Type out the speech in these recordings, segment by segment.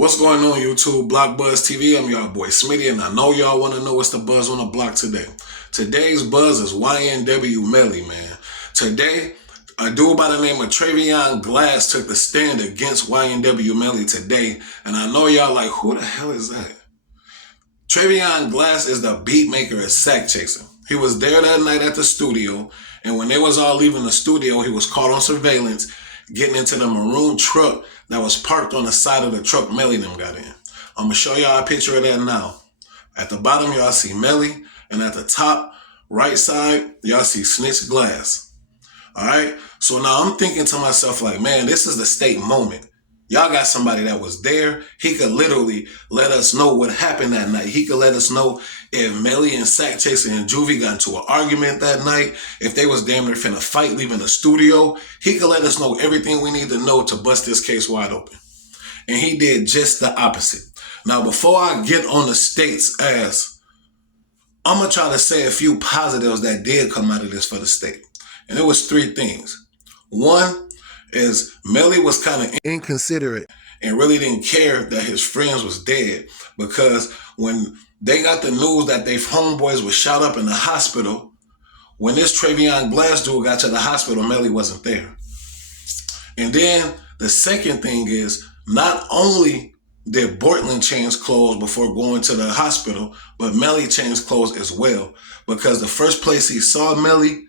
What's going on, YouTube? Block Buzz TV. I'm y'all boy Smitty, and I know y'all want to know what's the buzz on the block today. Today's buzz is YNW Melly, man. Today, a dude by the name of Travion Glass took the stand against YNW Melly today, and I know y'all like, who the hell is that? Travion Glass is the beat maker of Sack Chaser. He was there that night at the studio, and when they was all leaving the studio, he was caught on surveillance getting into the maroon truck that was parked on the side of the truck Melly and them got in. I'm going to show y'all a picture of that now. At the bottom, y'all see Melly, and at the top right side, y'all see Snitch Glass. All right? So now I'm thinking to myself like, man, this is the state moment. Y'all got somebody that was there. He could literally let us know what happened that night. He could let us know if Melly and Sack Chaser and Juvie got into an argument that night, if they was damn near finna fight leaving the studio. He could let us know everything we need to know to bust this case wide open. And he did just the opposite. Now, before I get on the state's ass, I'm going to try to say a few positives that did come out of this for the state. And it was three things. One is Melly was kind of inconsiderate and really didn't care that his friends was dead, because when they got the news that their homeboys were shot up in the hospital, when this Travion Glass dude got to the hospital, Melly wasn't there. And then the second thing is, not only did Bortland change clothes before going to the hospital, but Melly changed clothes as well, because the first place he saw Melly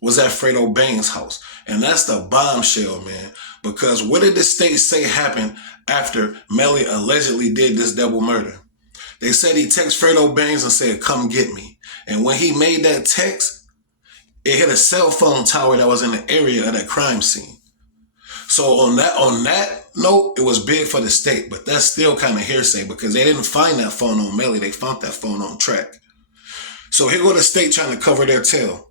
was at Fredo Bang's house. And that's the bombshell, man. Because what did the state say happened after Melly allegedly did this double murder? They said he texted Fredo Bangs and said, come get me. And when he made that text, it hit a cell phone tower that was in the area of that crime scene. So on that note, it was big for the state, but that's still kind of hearsay, because they didn't find that phone on Melly. They found that phone on track. So here go the state trying to cover their tail.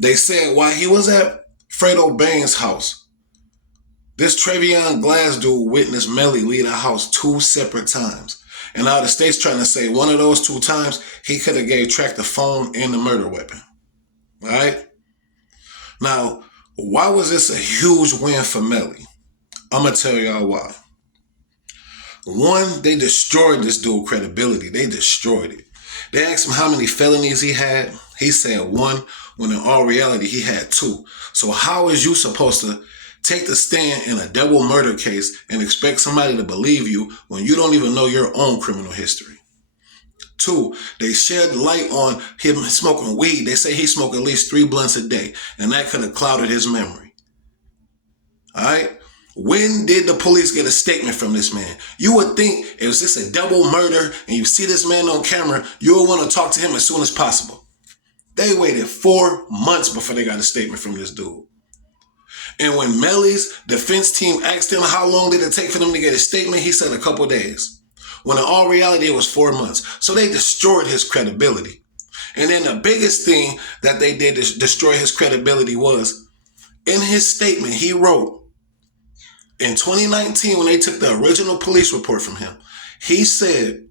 They said while he was at Fredo Bang's house, this Travion Glass dude witnessed Melly leave the house 2 separate times. And now the state's trying to say one of those 2 times, he could have gave Track the phone and the murder weapon. All right? Now, why was this a huge win for Melly? I'm going to tell y'all why. One, they destroyed this dude's credibility. They destroyed it. They asked him how many felonies he had. He said 1, when in all reality, he had 2. So how is you supposed to take the stand in a double murder case and expect somebody to believe you when you don't even know your own criminal history? 2, they shed light on him smoking weed. They say he smoked at least 3 blunts a day, and that could have clouded his memory. All right? When did the police get a statement from this man? You would think if it's just a double murder and you see this man on camera, you would want to talk to him as soon as possible. They waited 4 months before they got a statement from this dude. And when Melly's defense team asked him how long did it take for them to get a statement, he said a couple days. When in all reality, it was 4 months. So they destroyed his credibility. And then the biggest thing that they did to destroy his credibility was, in his statement, he wrote, in 2019, when they took the original police report from him, he said,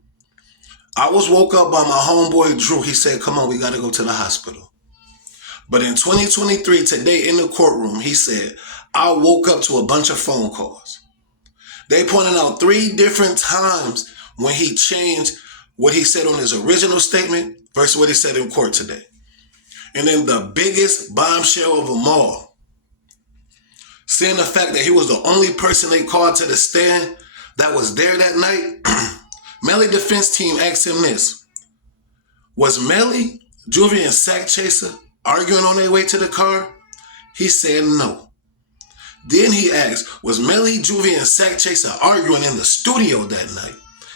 I was woke up by my homeboy Drew. He said, come on, we got to go to the hospital. But in 2023, today in the courtroom, he said, I woke up to a bunch of phone calls. They pointed out 3 different times when he changed what he said on his original statement versus what he said in court today. And then the biggest bombshell of them all, seeing the fact that he was the only person they called to the stand that was there that night, Melly defense team asked him this. Was Melly, Juvie, and Sack Chaser arguing on their way to the car? He said no. Then he asked, was Melly, Juvie, and Sack Chaser arguing in the studio that night?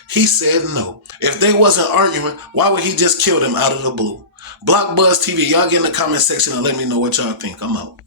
He said no. If they wasn't arguing, why would he just kill them out of the blue? Block Buzz TV, y'all get in the comment section and let me know what y'all think. I'm out.